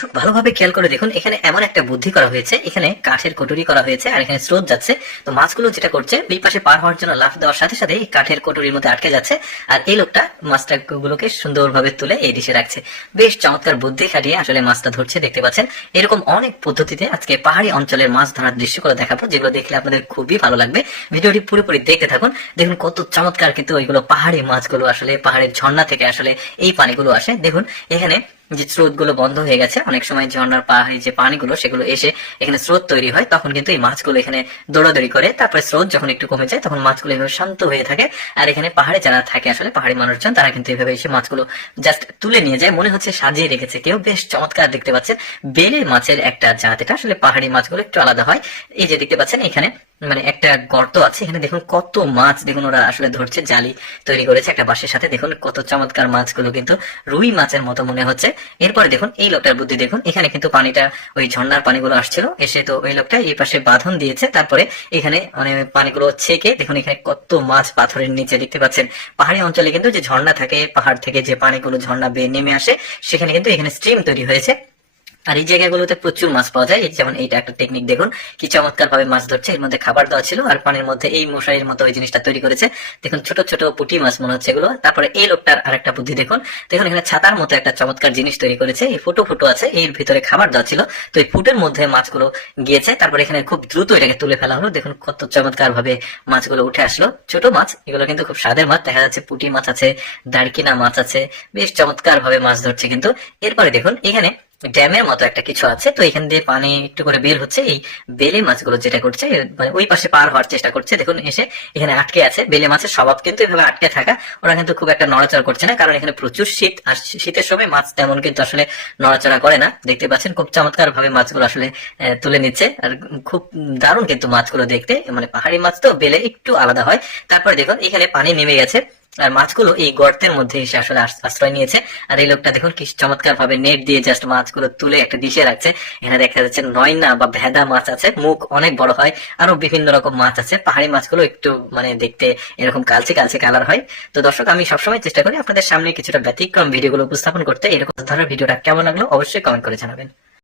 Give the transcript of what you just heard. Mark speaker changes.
Speaker 1: দর্শক ভালোভাবে খেয়াল করে দেখুন, এখানে এমন একটা বুদ্ধি করা হয়েছে, এখানে কাঠের কটুরি করা হয়েছে আর এখানে স্রোত যাচ্ছে। তো মাছগুলো যেটা করছে এই পাশে পার হওয়ার জন্য লাফ দেওয়ার সাথে সাথে এই কাঠের কটুরির মধ্যে আটকে যাচ্ছে আর এই লোকটা মাছটা গুলোকে সুন্দরভাবে তুলে এই ডিশে রাখছে। বেশ চমৎকার বুদ্ধি খাটিয়ে আসলে মাছটা ধরছে, দেখতে পাচ্ছেন। এরকম অনেক পদ্ধতিতে আজকে পাহাড়ি অঞ্চলের মাছ ধরার দৃশ্যগুলো দেখাবো, যেগুলো দেখলে আপনাদের খুবই ভালো লাগবে। ভিডিওটি পুরোপুরি দেখতে থাকুন। দেখুন কত চমৎকার কিন্তু ওইগুলো পাহাড়ি মাছগুলো আসলে, পাহাড়ের ঝর্ণা থেকে আসলে এই পানিগুলো আসে। দেখুন, এখানে যে স্রোতগুলো বন্ধ হয়ে গেছে, অনেক সময় ঝর্ণার পাহাড়ি যে পানিগুলো, সেগুলো এসে এখানে স্রোত তৈরি হয়, তখন কিন্তু এই মাছগুলো এখানে দৌড়াদৌড়ি করে, তারপরে স্রোত যখন একটু কমে যায়, তখন মাছগুলো এভাবে শান্ত হয়ে থাকে। আর এখানে পাহাড়ে যারা থাকে, আসলে পাহাড়ি মানুষজন, তারা কিন্তু এভাবে এসে মাছগুলো জাস্ট তুলে নিয়ে যায়, মনে হচ্ছে সাজিয়ে রেখেছে কেউ। বেশ চমৎকার দেখতে পাচ্ছেন, বেলে মাছের একটা জাত। এটা আসলে পাহাড়ি মাছগুলো একটু আলাদা হয়। এই যে দেখতে পাচ্ছেন, এখানে মানে একটা গর্ত আছে, এখানে দেখুন কত মাছ দেখুন ওরা আসলে ধরছে, জালি তৈরি করেছে একটা বাঁশের সাথে। দেখুন কত চমৎকার মাছগুলো কিন্তু রুই মাছের মতো মনে হচ্ছে। এরপরে দেখুন এই লোকটার বুদ্ধি, দেখুন এখানে কিন্তু পানিটা, ওই ঝর্ণার পানিগুলো আসছিল। এসে তো ওই লোকটা এই পাশে বাঁধন দিয়েছে, তারপরে এখানে মানে পানিগুলো ছেকে দেখুন এখানে কত মাছ পাথরের নিচে দেখতে পাচ্ছেন। পাহাড়ি অঞ্চলে কিন্তু যে ঝর্ণা থাকে, পাহাড় থেকে যে পানিগুলো ঝর্ণা বেয়ে নেমে আসে, সেখানে কিন্তু এখানে স্ট্রিম তৈরি হয়েছে। আর এই জায়গাগুলোতে প্রচুর মাছ পাওয়া যায়। যেমন এইটা একটা টেকনিক দেখুন। কি চমৎকার ভাবে মাছ ধরছে, এর মধ্যে খাবার দেওয়া ছিল, আর পানির মধ্যে এই মশারির মতো ওই জিনিসটা তৈরি করেছে। দেখুন, ছোট ছোট পুঁটি মাছ মনে হচ্ছে এগুলো। তারপরে এই লোকটার আরেকটা বুদ্ধি, দেখুন। দেখুন, এখানে ছাতার মতো একটা চমৎকার জিনিস তৈরি করেছে। এই ফুটো ফুটো আছে, এর ভিতরে খাবার দেওয়া ছিল। তো এই ফুটের মধ্যে মাছগুলো গিয়েছে। তারপরে এখানে খুব দ্রুত এটাকে তুলে ফেলা হলো। দেখুন, কত চমৎকার ভাবে মাছগুলো উঠে আসলো। ছোট মাছ, এগুলো কিন্তু খুব স্বাদের মাছ। দেখা যাচ্ছে পুঁটি মাছ আছে, দারকিনা মাছ আছে। বেশ চমৎকার ভাবে মাছ ধরছে কিন্তু। এরপরে দেখুন, এখানে ড্যামের মতো একটা কিছু আছে। তো এখান দিয়ে পানি একটু করে বের হচ্ছে। এই বেলে মাছগুলো যেটা করছে মানে ওই পাশে পার হওয়ার চেষ্টা করছে। দেখুন, এসে এখানে আটকে আছে। বেলে মাছের স্বভাব কিন্তু এভাবে আটকে থাকা, ওরা কিন্তু খুব একটা নড়াচড়া করছে না। কারণ এখানে প্রচুর শীত, আর শীতের সময় মাছ তেমন কিন্তু আসলে নড়াচড়া করে না। দেখতে পাচ্ছেন, খুব চমৎকার ভাবে মাছগুলো আসলে তুলে নিচ্ছে। আর খুব দারুণ কিন্তু মাছগুলো দেখতে। মানে পাহাড়ি মাছ তো বেলে একটু আলাদা হয়। তারপর দেখুন, এখানে পানি নেমে গেছে। আর মাছগুলো এই গর্তের মধ্যে এসে আসলে আশ্রয় নিয়েছে। আর এই লোকটা দেখুন কি চমৎকার ভাবে নেট দিয়ে জাস্ট মাছগুলো তুলে একটা ডিশে রাখছে। এখানে দেখা যাচ্ছে নয়না বা ভেদা মাছ আছে, মুখ অনেক বড় হয়, আরও বিভিন্ন রকম মাছ আছে। পাহাড়ি মাছগুলো একটু মানে দেখতে এরকম কালচে কালচে কালার হয়। তো দর্শক, আমি সবসময় চেষ্টা করি আপনাদের সামনে কিছুটা ব্যতিক্রম ভিডিওগুলো উপস্থাপন করতে। এরকম ধরনের ভিডিওটা কেমন লাগল অবশ্যই কমেন্ট করে জানাবেন।